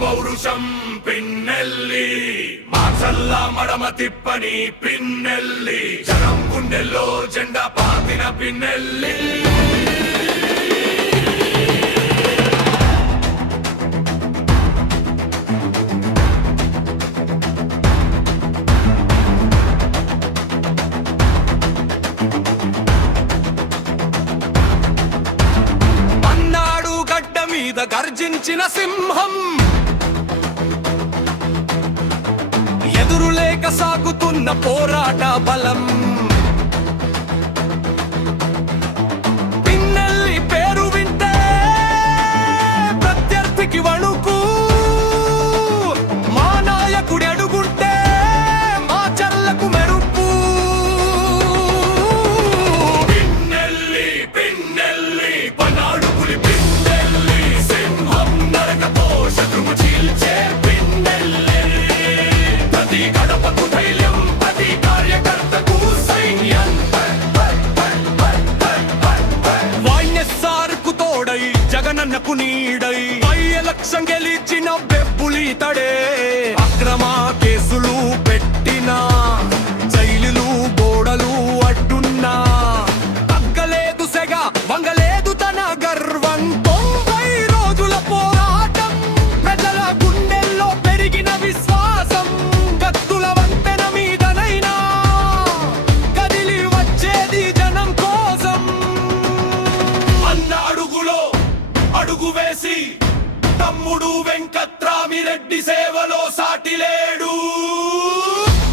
పౌరుషం పిన్నెల్లి మాచల్ల మడమ తిప్పని పిన్నెల్లి జనం గుండెల్లో జెండా పాతిన పిన్నెల్లి గర్జించిన సింహం ఎదురులేక సాగుతున్న పోరాట బలం పిన్నెల్లి పేరు వింటే ప్రత్యర్థికి వణుకు మా నాయకుడి అడుగుంటే మా చర్లకు మెరుపు పిన్నెల్లి పిన్నెల్లి పనాడు పులి పిన్నెల్లి సింహం నరకతో శత్రువు చీల్చే పిన్నెల్లి ప్రతి గడపకు ధైర్యం ప్రతి కార్యకర్తకు సైన్యం వైఎస్ఆర్కు తోడై జగనన్నకు నీడై లక్ష్యం గెలిచిన బెబ్బులీతడే అక్రమ కేసులు పెట్టినా జైలులు గోడలు అడ్డున్నా తగ్గలేదు సెగ వంగలేదు తన గర్వం 90 రోజుల పోరాటం ప్రజల గుండెల్లో పెరిగిన విశ్వాసం కత్తుల వంతెన మీదనైనా కదిలి వచ్చేది జనం కోసం అన్న అడుగులో అడుగు వేసి తమ్ముడు వెంకట్రామిరెడ్డి సేవలో సాటిలేడు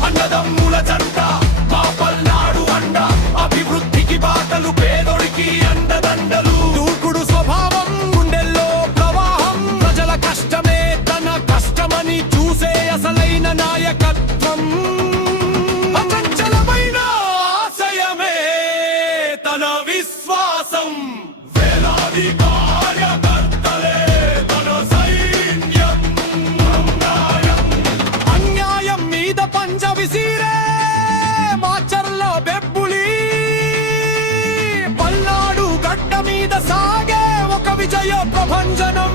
అన్నదమ్ముల జంట మా పల్నాడు అండ అభివృద్ధికి బాటలు పేదొడికి అండదండలు దూకుడు స్వభావం గుండెల్లో ప్రవాహం ప్రజల కష్టమే తన కష్టమని చూసే అసలైన నాయకత్వం అచంచలమైన ఆశయమే తన విశ్వాసం వేలాది కార్యకర్తలే పంజ విసిరే మాచర్ల బెబ్బులి పల్నాడు గడ్డ మీద సాగే ఒక విజయ ప్రభంజనం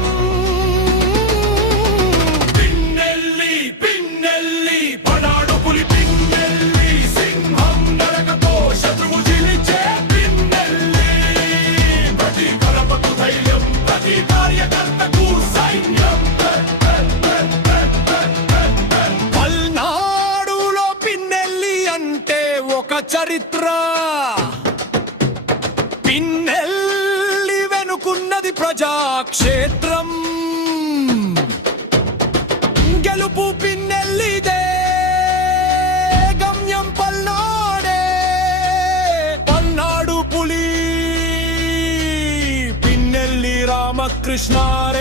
పిన్నెల్లి పిన్నెల్లి పనాడు పులి పిన్నెల్లి సింహం నరకతో శత్రువు చీల్చే పిన్నెల్లి ప్రతి గడపకు ధైర్యం ప్రతి కార్యకర్తకు సైన్యం ఒక చరిత్ర పిన్నెల్లి వెనుకున్నది ప్రజాక్షేత్రం గెలుపు పిన్నెల్లిదే గమ్యం పల్నాడే పల్నాడు పులి పిన్నెల్లి రామకృష్ణారెడ్డి